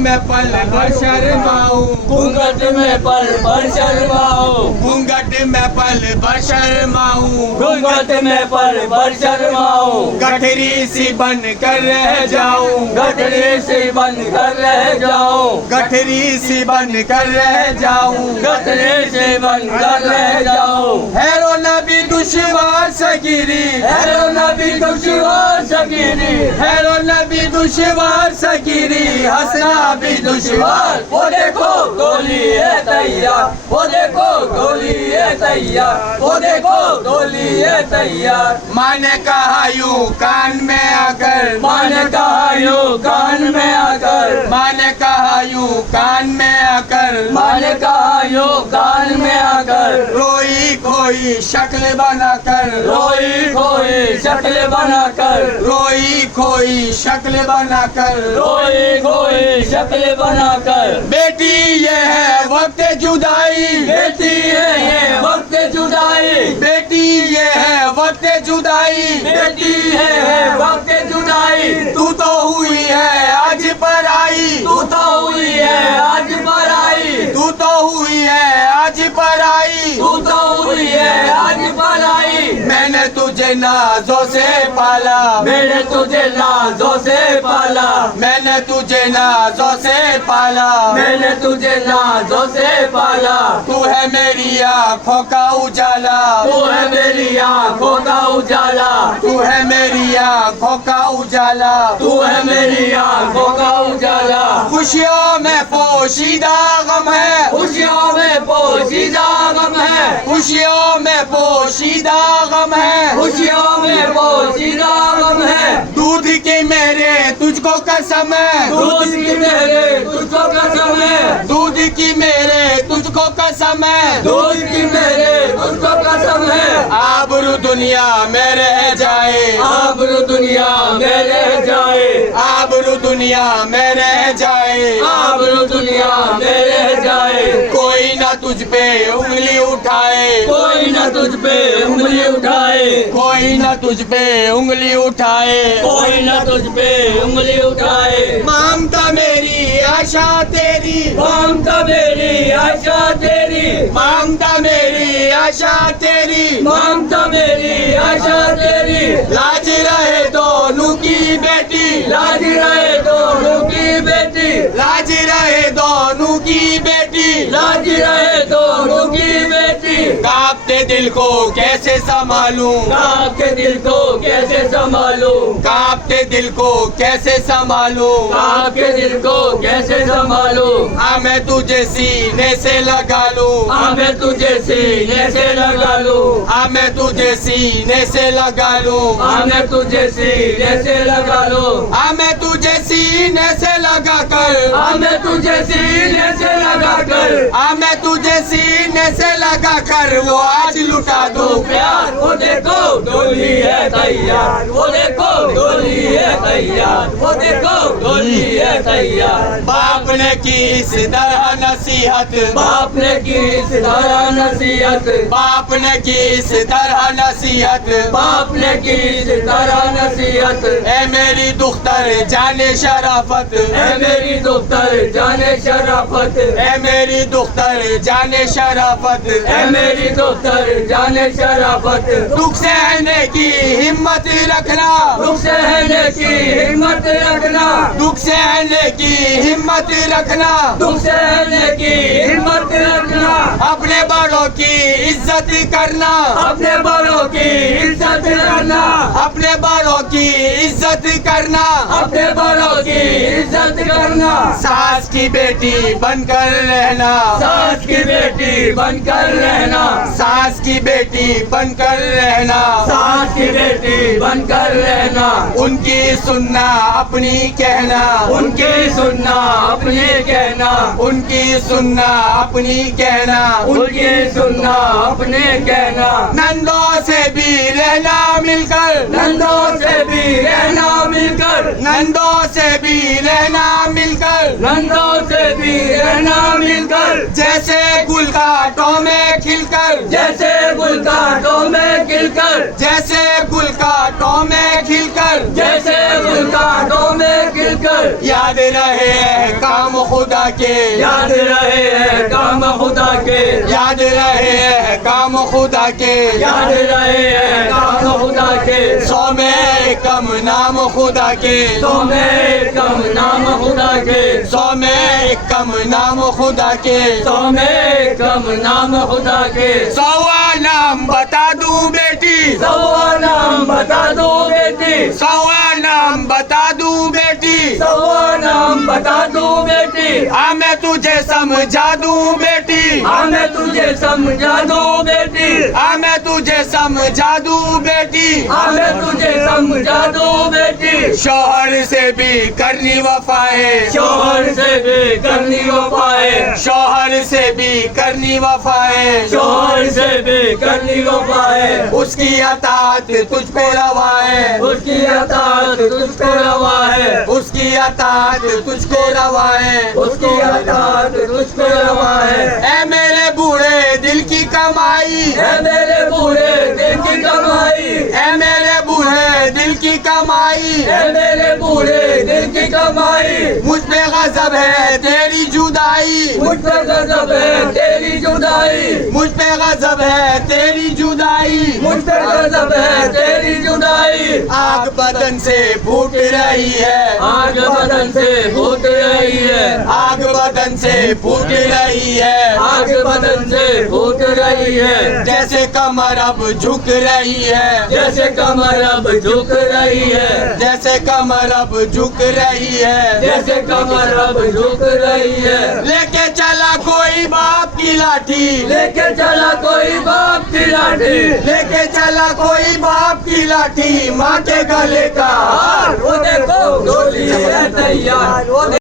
में पल भर शर्माऊं, घूंघट में पल भर शर्माऊं, घूंघट में पल भर शर्माऊं, घूंघट में पल भर शर्माऊं, गठरी सी बन कर रह जाऊं, गठरी से बन कर रह जाऊं, गठरी सी बन कर रह जाऊं, गठरी से बन कर रह जाऊं। हैरो नबी दुश्वार सगिरी, हैरो नबी दुश्वार सगिरी, हैरो नबी दुश्वार सगिरी, हंसना भी दुश्वार। वो देखो गोली है तैयार, वो देखो गोली है तैयार, वो देखो गोली है तैयार। माँ ने कहा यूं कान में आकर, माँ ने कहा यूं कान में आकर, माँ ने कहा यूं कान में आकर, माँ ने कहा यूं कान में आकर, रोई खोई शक्ल बनाकर, रोई खोई शक्ल बनाकर, रोई खोई शक्ल बनाकर, रोई खोई शक्ल बनाकर। बेटी ये है वक्त जुदाई, बेटी है ये वक्त जुदाई, बेटी ये है वक्त जुदाई, बेटी है वक्त जुदाई। तू तो हुई है आज पर आई, तू तो हुई है आज पर आई, तू तो हुई है आज पर आई, तू तो हुई है आज पर आई। मैंने तुझे नाजों से पाला, मैंने तुझे नाजों से पाला, मैंने तुझे नाजों से पाला, मैंने तुझे नाजों से पाला। तू है मेरी आँखों का उजाला, तू है मेरी आँखों का उजाला, तू है मेरी आँखों का उजाला, तू है मेरी आँखों का उजाला। खुशियों में पोशीदा गम है, खुशियों में पोशीदा गम है, खुशियों में पोशीदा गम है, खुशियों में पोशीदा गम है। दूध की मेरे तुझको कसम है, दूध की मेरे तुझको कसम है, दूध की मेरे तुझको कसम है, दूध की मेरे तुझको कसम है। आबरू दुनिया में रह जाए, आबरू दुनिया में रह जाए, आबरू दुनिया में रह जाए, आबरू दुनिया में रह जाए। कोई ना तुझ पे उंगली उठाए, कोई न तुझ पे उंगली उठाए, कोई ना तुझ पे उंगली उठाए, कोई न तुझ पे उंगली उठाए। मांगता मेरी आशा तेरी, मांगता मेरी आशा तेरी, मांगता मेरी आशा तेरी, मांगता मेरी आशा तेरी। लाज रहे दोनों की बेटी, लाज रहे दोनों की बेटी, लाज रहे दोनों की बेटी, लाज रहे दोनों की बेटी। कांपते दिल को कैसे संभालूं, आपके दिल को कैसे संभालूं, कांपते दिल को कैसे संभालूं, आपके दिल को कैसे संभालूं। हाँ मैं तुझे सीने से लगा लूं, हाँ मैं तुझे सीने से लगा लूं, हाँ मैं तुझे सीने से लगा लूं, हाँ मैं तुझे सीने से लगा लूं, हाँ मैं तुझे सीने से लगा कर, हाँ मैं तुझे सीने से लगा कर। हाँ मैं तुझे सीने से लगा कर वो आज लुटा दूं प्यार। वो देखो डोली है तैयार, वो देखो डोली है तैयार, वो देखो डोली है तैयार। बाप ने की इस तरह नसीहत, बाप ने की इस तरह नसीहत, बाप ने की इस तरह नसीहत, बाप ने की इस तरह नसीहत। ए मेरी दुख्तर जाने शराफत, ए मेरी दुख्तर जाने शराफत, ए मेरी दुख्तर जाने शराफत, ए मेरी दुख्तर जाने शराफत। दुख सहने की हिम्मत रखना, दुख सहने की हिम्मत रखना, दुख सहने की हिम्मत रखना, दुख सहने की हिम्मत रखना। अपने बड़ों की इज्जत करना, अपने बड़ों की इज्जत करना, अपने बड़ों की इज्जत करना, अपने बड़ों की इज्जत करना। सास की बेटी बनकर रहना, सास की बेटी बनकर रहना, सास की बेटी बनकर रहना, सास की बेटी बनकर रहना। उनकी सुनना अपनी कहना, उनकी सुनना अपनी कहना, उनकी सुनना अपनी कहना, उनकी सुनना अपने कहना। नंदों से भी रहना मिलकर, नंदों से भी रहना मिलकर, नंदों से भी रहना मिलकर, नंदों से भी रहना मिलकर। जैसे गुल कांटों में खिलकर, जैसे गुल कांटों में खिलकर, जैसे गुल कांटों में खिलकर, जैसे गुल कांटों में खिलकर। याद रहे काम खुदा के, याद रहे हैं काम खुदा के, याद रहे काम खुदा के, याद रहे हैं काम खुदा के, 100 में कम नाम खुदा के, 100 में कम नाम खुदा के, 100 में कम नाम खुदा के, 100 में कम नाम खुदा के, 100वां नाम बता दूं बेटी, 100वां नाम बता दो बेटी, 100वां नाम बता दूं बेटी, 100वां नाम बता दो बेटी, हाँ मैं तुझे समझा दूं बेटी, हाँ मैं तुझे समझा दूं बेटी, हाँ मैं तुझे समझा दूं बेटी, हाँ मैं तुझे समझा दूं बेटी, शौहर से भी करनी वफाएं, शौहर से भी करनी वफाएं, शौहर से भी करनी वफाएं, शौहर से भी करनी वफाएं, उसकी अतात तुझ पे रवा है, उसकी अतात तुझको रवा है, उसकी अतात तुझको रवा है, उसकी अतात तुझको रवा है, ऐ मेरे बूढ़े दिल की कमाई, है मेरे बूढ़े दिल की कमाई, ऐ मेरे बूढ़े दिल की कमाई, है मेरे बूढ़े दिल की कमाई, मुझ पे गजब है तेरी जुदाई, मुझ पर गजब है तेरी जुदाई, मुझ पे गजब है तेरी जुदाई, मुझ पर गजब है तेरी जुदाई, आग बदन से फूट रही है, आग बदन से फूट रही है, आग बदन से फूट रही है, आग बदन से फूट रही है, जैसे कमर अब झुक रही है, जैसे कमर अब झुक रही है, जैसे कमर अब झुक रही है, जैसे कमर अब झुक रही है, लेके चला कोई बाप की लाठी, लेके चला कोई बाप की लाठी, लेके चला कोई बाप की लाठी, माँ के गले का वो देखो डोली है तैयार, वो